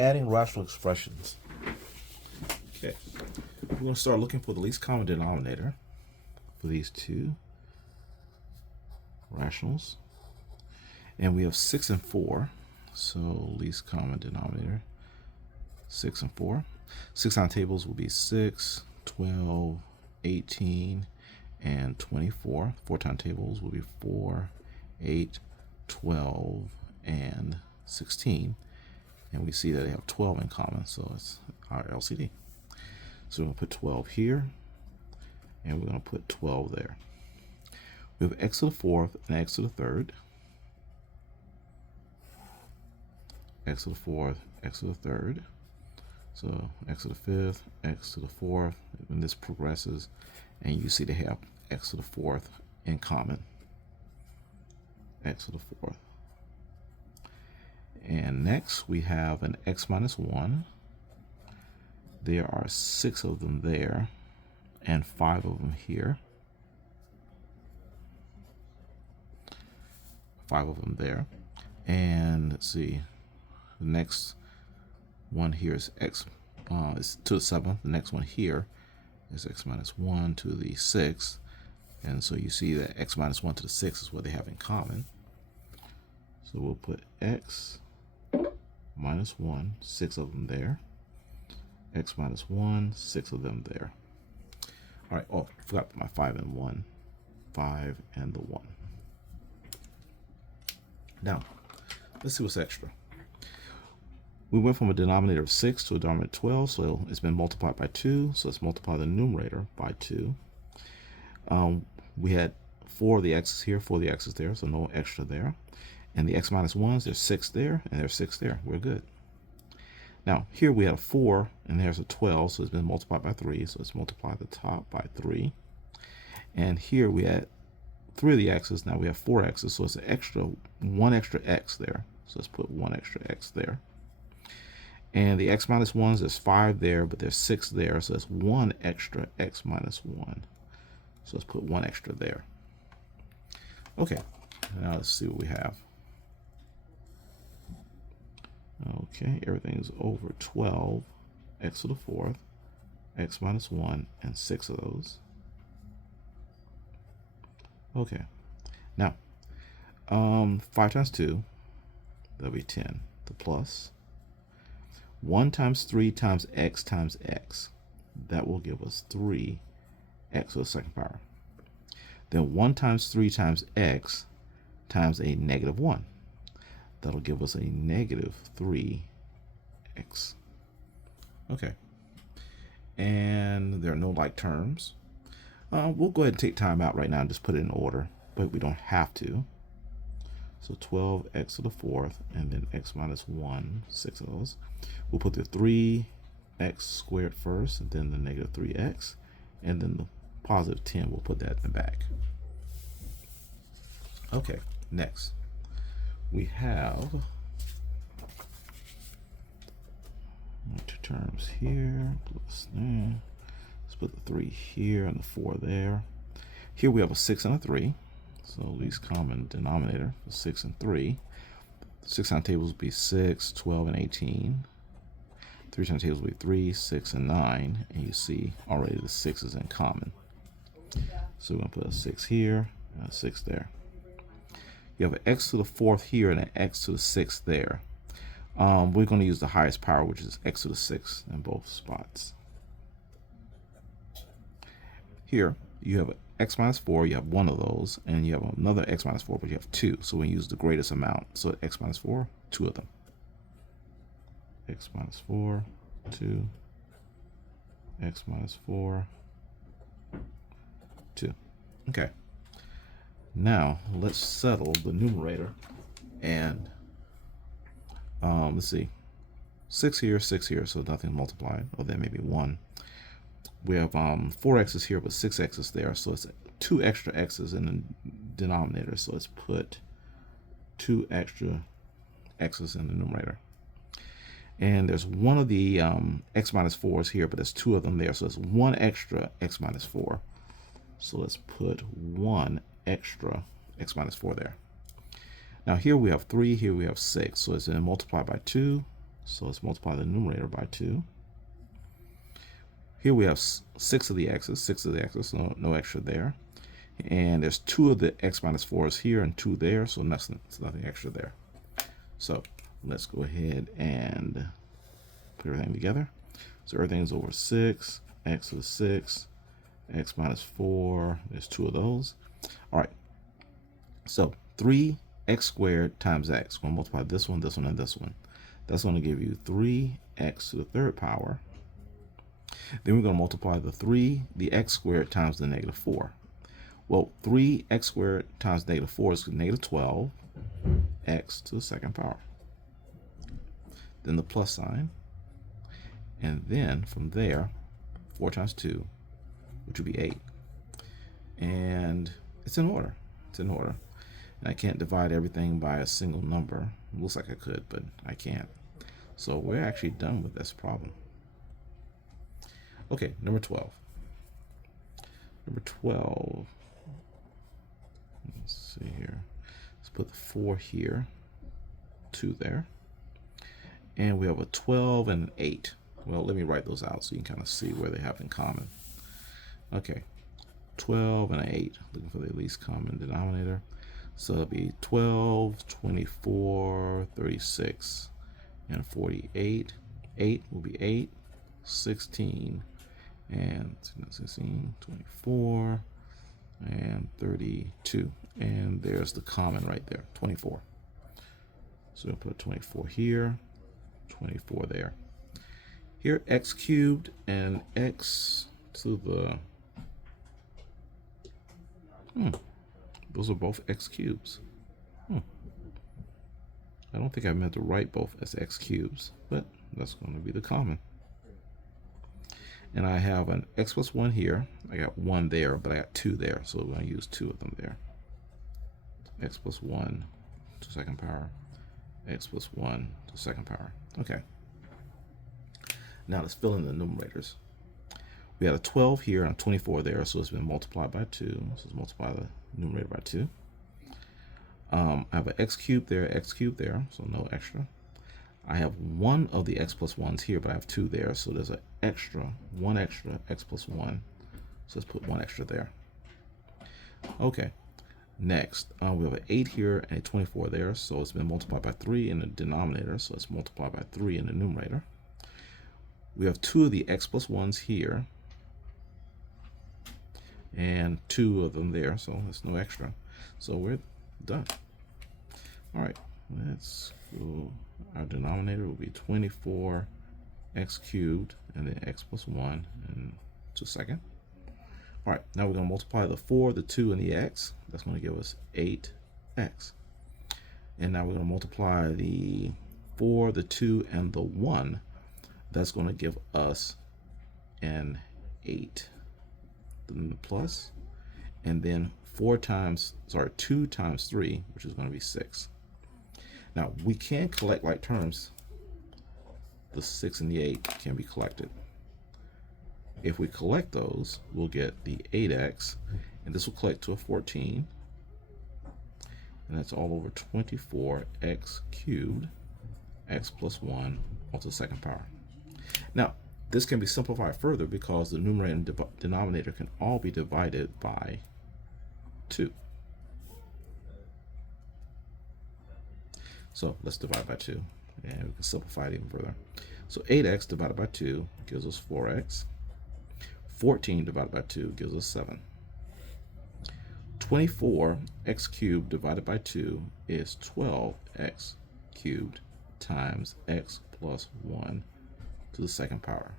Adding rational expressions. Okay, we're going to start looking for the least common denominator for these two rationals. And we have 6 and 4. So least common denominator, 6 and 4. 6 on tables will be 6, 12, 18, and 24. 4 times tables will be 4, 8, 12, and 16. And we see that they have 12 in common, so it's our LCD. So we're going to put 12 here, and we're going to put 12 there. We have x to the fourth and x to the third. X to the fourth, x to the third. So x to the fifth, x to the fourth, and this progresses, and you see they have x to the fourth in common. X to the fourth. And next we have an x minus 1. There are 6 of them there and 5 of them here. 5 of them there. And let's see, the next one here is x is to the 7th. The next one here is x minus 1 to the 6th. And so you see that x minus 1 to the 6th is what they have in common. So we'll put x minus 1, 6 of them there. X minus 1, 6 of them there. All right, oh, I forgot my 5 and 1. 5 and the 1. Now, let's see what's extra. We went from a denominator of 6 to a denominator of 12, so it's been multiplied by 2. So let's multiply the numerator by 2. We had 4 of the x's here, 4 of the x's there, so no extra there. And the x minus 1s, there's 6 there, and there's 6 there. We're good. Now, here we had a 4, and there's a 12, so it's been multiplied by 3. So let's multiply the top by 3. And here we had 3 of the x's. Now we have 4 x's, so it's an extra, 1 extra x there. So let's put 1 extra x there. And the x minus 1s, there's 5 there, but there's 6 there, so that's 1 extra x minus 1. So let's put 1 extra there. Okay, now let's see what we have. Okay, everything's over 12, x to the fourth, x minus 1, and 6 of those. Okay, now 5 times 2, that'll be 10. The plus 1 times 3 times x, that will give us 3x to the second power. Then 1 times 3 times x times a negative 1. That'll give us a negative 3x. Okay. And there are no like terms. We'll go ahead and take time out right now and just put it in order, but we don't have to. So 12x to the fourth, and then x minus 1, 6 of those. We'll put the 3x squared first, and then the negative 3x, and then the positive 10, we'll put that in the back. Okay, next. We have 2 terms here, plus there. Let's put the 3 here and the 4 there. Here we have a 6 and a 3. So least common denominator for 6 and 3. 6 on tables will be 6, 12, and 18. 3 on tables will be 3, 6, and 9. And you see already the 6 is in common. So we're going to put a 6 here and a 6 there. You have an x to the fourth here and an x to the sixth there. We're going to use the highest power, which is x to the sixth in both spots. Here, you have an x minus 4, you have 1 of those, and you have another x minus 4, but you have 2. So we use the greatest amount. So x minus 4, 2 of them. X minus 4, 2. X minus 4, 2. Okay. Now let's settle the numerator, and let's see, 6 here, 6 here, so nothing multiplied, or there may be 1. We have 4 x's here, but 6 x's there, so it's 2 extra x's in the denominator. So let's put 2 extra x's in the numerator. And there's 1 of the x minus 4s here, but there's 2 of them there, so it's 1 extra x minus 4. So let's put 1 extra x minus 4 there. Now here we have 3, here we have 6, so it's going to multiply by 2, So let's multiply the numerator by 2. Here we have 6 of the x's, so no extra there. And there's 2 of the x minus 4's here and 2 there, so nothing extra there. So let's go ahead and put everything together. So everything is over 6, x to the 6, x minus 4, there's 2 of those. All right, so 3x squared times x. We're going to multiply this one, and this one. That's going to give you 3x to the 3rd power. Then we're going to multiply the x squared times the negative 4. Well, 3x squared times negative 4 is negative 12, x to the 2nd power. Then the plus sign. And then from there, 4 times 2, which would be 8. And it's in order. And I can't divide everything by a single number. It looks like I could, but I can't. So we're actually done with this problem. Okay, number 12. Number 12. Let's see here. Let's put the 4 here, 2 there. And we have a 12 and an 8. Well, let me write those out so you can kind of see where they have in common. Okay, 12 and an 8. Looking for the least common denominator. So it'll be 12, 24, 36, and 48. 8 will be 8, 16, and 16, 24, and 32. And there's the common right there, 24. So we'll put 24 here, 24 there. Here, x cubed and x to the... those are both x cubes. I don't think I meant to write both as x cubes, but that's going to be the common. And I have an x plus 1 here. I got 1 there, but I got 2 there, so we're going to use 2 of them there. X plus 1 to 2nd power. X plus 1 to 2nd power. Okay. Now let's fill in the numerators. We had a 12 here and a 24 there, so it's been multiplied by 2. So let's multiply the numerator by 2. I have an x cubed there, so no extra. I have 1 of the x plus 1's here, but I have 2 there, so there's an extra, 1 extra, x plus 1. So let's put 1 extra there. Okay, next, we have an 8 here and a 24 there, so it's been multiplied by 3 in the denominator, so let's multiply by 3 in the numerator. We have 2 of the x plus 1's here, and 2 of them there, so there's no extra. So we're done. All right, let's go. Our denominator will be 24 x cubed and then x plus 1 and to 2nd. All right, now we're going to multiply the 4, the 2, and the x. That's going to give us 8x. And now we're going to multiply the 4, the 2, and the 1. That's going to give us an 8. Then the plus, and then 2 times 3, which is going to be 6. Now we can collect like terms. The 6 and the 8 can be collected. If we collect those, we'll get the 8x, and this will collect to a 14, and that's all over 24x cubed, x plus 1 all to the 2nd power. Now this can be simplified further because the numerator and denominator can all be divided by 2. So let's divide by 2, and we can simplify it even further. So 8x divided by 2 gives us 4x. 14 divided by 2 gives us 7. 24x cubed divided by 2 is 12x cubed times x plus 1 to the 2nd power.